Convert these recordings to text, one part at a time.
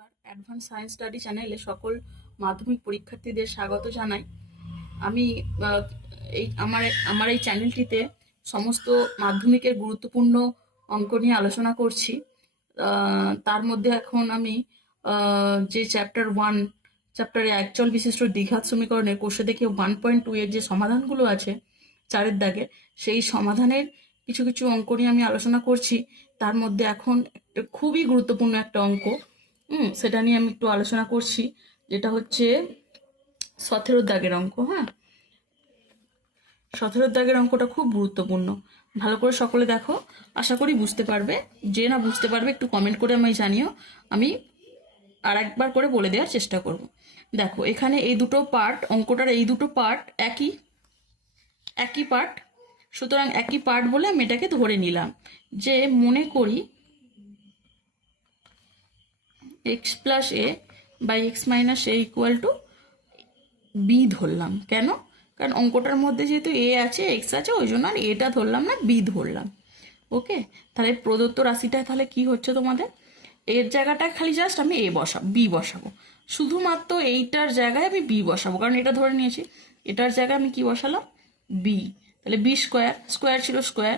নমস্কার, advance science study চ্যানেলে সকল মাধ্যমিক পরীক্ষার্থীদের স্বাগত জানাই। আমি এই আমার এই চ্যানেলটিতে সমস্ত মাধ্যমিকের গুরুত্বপূর্ণ অঙ্ক নিয়ে আলোচনা করছি। তার মধ্যে এখন আমি যে চ্যাপ্টারে একচল বিশিষ্ট দ্বিঘাত সমীকরণের কোষে দেখে 1.2 এর যে সমাধানগুলো আছে চারের দাগে, সেই সমাধানের কিছু কিছু অঙ্ক নিয়ে আমি আলোচনা করছি। তার মধ্যে এখন খুবই গুরুত্বপূর্ণ একটা অঙ্ক, সেটা নিয়ে আমি একটু আলোচনা করছি, যেটা হচ্ছে 17 দাগের অঙ্ক। হ্যাঁ, 17 দাগের অঙ্কটা খুব গুরুত্বপূর্ণ। ভালো করে সকলে দেখো, আশা করি বুঝতে পারবে। যে না বুঝতে পারবে একটু কমেন্ট করে আমায় জানিও, আমি আর একবার করে বলে দেওয়ার চেষ্টা করব। দেখো, এখানে এই দুটো পার্ট, অঙ্কটার এই দুটো পার্ট একই পার্ট, সুতরাং একই পার্ট বলে আমি এটাকে ধরে নিলাম। যে মনে করি x plus A by x minus a equal to b ধরলাম। কেন? কারণ অঙ্কটার মধ্যে যেহেতু এ আছে, এক্স আছে, ওই জন্য আর এটা ধরলাম না, বি ধরলাম। ওকে, তাহলে প্রদত্ত রাশিটা তাহলে কি হচ্ছে তোমাদের, এর জায়গাটায় খালি জাস্ট আমি বি বসাবো, শুধুমাত্র এইটার জায়গায় আমি বি বসাবো, কারণ এটা ধরে নিয়েছি। এটার জায়গায় আমি কি বসালাম? বি। তাহলে বি স্কোয়ার ছিল স্কোয়ার,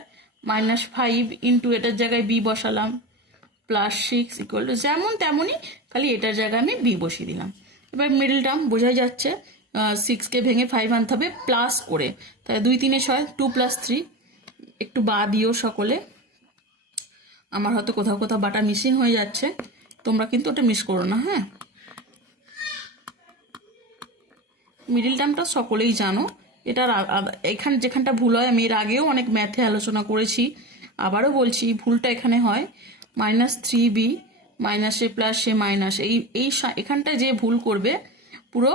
-5 ইন্টু এটার জায়গায় বি বসালাম, +6 ইকুয়াল টু যেমন তেমনই, খালি এটার জায়গায় আমি বি বসিয়ে দিলাম। এবার মিডল টার্ম বোঝাই যাচ্ছে, 6কে ভেঙে 5 আনতে হবে প্লাস করে, তাহলে 2 3 6, 2 + 3। একটু বা দিও সকলে, আমার হয়তো কোথাও কোথাও বাটা মিসিং হয়ে যাচ্ছে, তোমরা কিন্তু ওটা মিস করো না। হ্যাঁ, মিডিল টার্মটা সকলেই জানো। এটার এখানে যেখানটা ভুল হয়, আমি এর আগেও অনেক ম্যাথে আলোচনা করেছি, আবারও বলছি, ভুলটা এখানে হয় -3b -a + a মাইনাস, এখানটায় যে ভুল করবে পুরো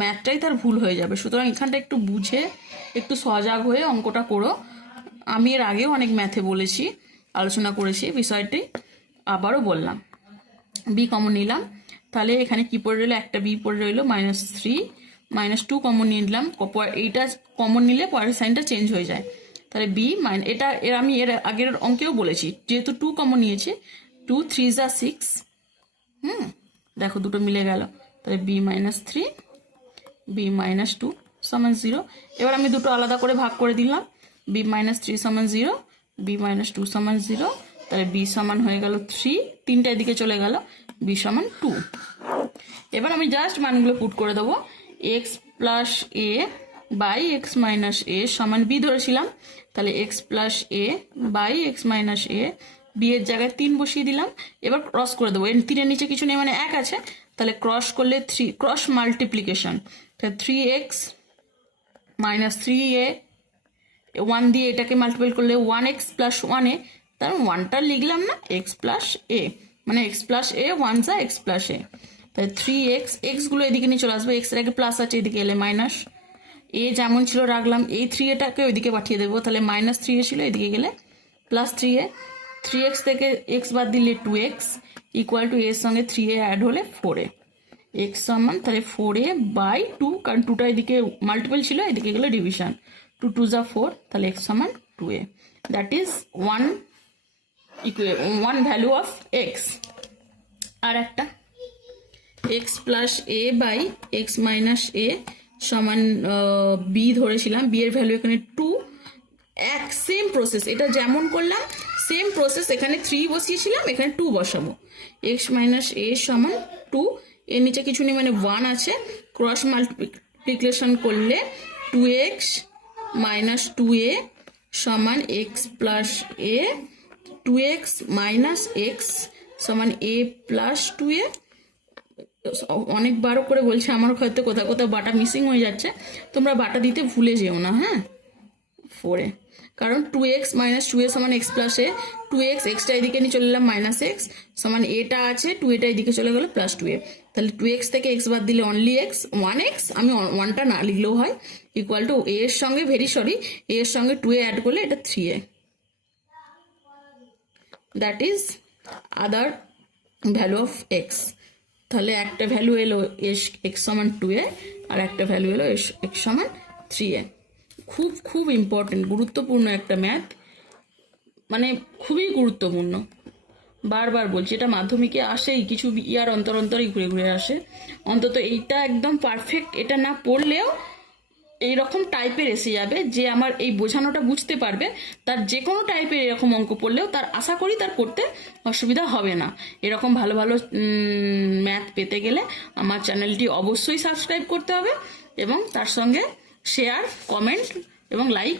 ম্যাথটাই তার ভুল হয়ে যাবে। সুতরাং এখানটা একটু বুঝে, একটু সজাগ হয়ে অঙ্কটা করো। আমি এর আগেও অনেক ম্যাথে বলেছি, আলোচনা করেছি বিষয়টি, আবারও বললাম। বি কমন নিলাম, তাহলে এখানে কি পড়ে রইলো? একটা বি পড়ে রইলো, -3 -2 কমন নিলাম। এইটা কমন নিলে পরের সাইনটা চেঞ্জ হয়ে যায়, তাহলে বি এটা আমি এর আগের অঙ্কেও বলেছি, যেহেতু 2 কমন নিয়েছি, 2 3 = 6। দেখো দুটো মিলে গেল, তাহলে বি -3 বি -2 = 0। এবার আমি দুটো আলাদা করে ভাগ করে দিলাম, বি -3 = 0, বি -2 = 0, তাহলে বি সমান হয়ে গেল 3, তিনটা এদিকে চলে গেল, বি সমান 2। এবার আমি জাস্ট মানগুলো পুট করে দেবো। X plus A by x minus A সমান বি ধরেছিলাম, তাহলে X plus A by x minus A, B এর জায়গায় 3 বসিয়ে দিলাম। এবার ক্রস করে দেবো, এর 3-এর নিচে কিছু নেই, মানে 1 আছে, তাহলে ক্রস করলে 3, ক্রস মাল্টিপ্লিকেশন, তাহলে 3x মাইনাস 3a, 1 দিয়ে এটাকে মাল্টিপ্লাই করলে 1x + 1a, তার 1টা লিখলাম না, x + a, মানে x + a, 1 = x + a, তাহলে 3x, গুলো এদিকে নিয়ে চলে আসবে, x এর আগে প্লাস আছে, এদিকে এলে মাইনাস, a যেমন ছিল রাখলাম, এই 3aটাকে ওইদিকে পাঠিয়ে দেবো, তাহলে -3a ছিল, এদিকে গেলে +3a, 3x থেকে x বাদ দিলে 2x ইকুয়াল টু এর সঙ্গে 3a অ্যাড হলে 4a, x সমান তাহলে 4a/2, কারণ 2টা এদিকে মাল্টিপল ছিল, এদিকে গেলে ডিভিশন, 2 2 = 4, তাহলে x সমান 2a, that is one value of x। আর একটা x plus a by x minus A সমান বি ধরেছিলাম, বি এর ভ্যালু এখানে 2, সেম প্রসেস, এটা যেমন করলাম সেম প্রসেস, এখানে 3 বসিয়েছিলাম, এখানে 2 বসাবো, এক্স মাইনাস এ সমান 2, এর নিচে কিছু নেই, মানে 1 আছে, ক্রস মাল্টিপ্লিকেশন করলে 2x - 2a সমান এক্স প্লাস এ, 2x - x সমান a + 2a। অনেকবারও করে বলছে, আমার হয়তো কোথাও কোথাও বাটা মিসিং হয়ে যাচ্ছে, তোমরা বাটা দিতে ভুলে যেও না। হ্যাঁ, 4a, কারণ 2x - 2a সমান x + a, 2x, এক্সটা এদিকে নিয়ে চলে এলাম, -x সমান এটা আছে, 2a এদিকে চলে গেল +2a, তাহলে 2x থেকে x বাদ দিলে অনলি x, 1x, আমি 1টা না লিখলেও হয়, ইকুয়াল টু a এর সঙ্গে a এর সঙ্গে 2a অ্যাড করলে এটা 3a, that is other value of x। তাহলে একটা ভ্যালু এলো x সমান 2a, আর একটা ভ্যালু এলো x সমান 3a। খুব খুব ইম্পর্টেন্ট, গুরুত্বপূর্ণ একটা ম্যাথ, মানে খুবই গুরুত্বপূর্ণ, বারবার বলছি, এটা মাধ্যমিকে আসেই, কিছু ইয়ার অন্তর অন্তরই ঘুরে ঘুরে আসে। অন্তত এইটা একদম পারফেক্ট, এটা না পড়লেও এইরকম টাইপের এসে যাবে, যে আমার এই বোঝানোটা বুঝতে পারবে, তার যে কোনো টাইপের এরকম অঙ্ক পড়লেও তার আশা করি তার করতে অসুবিধা হবে না। এরকম ভালো ভালো ম্যাথ পেতে গেলে আমার চ্যানেলটি অবশ্যই সাবস্ক্রাইব করতে হবে, এবং তার সঙ্গে শেয়ার, কমেন্ট এবং লাইক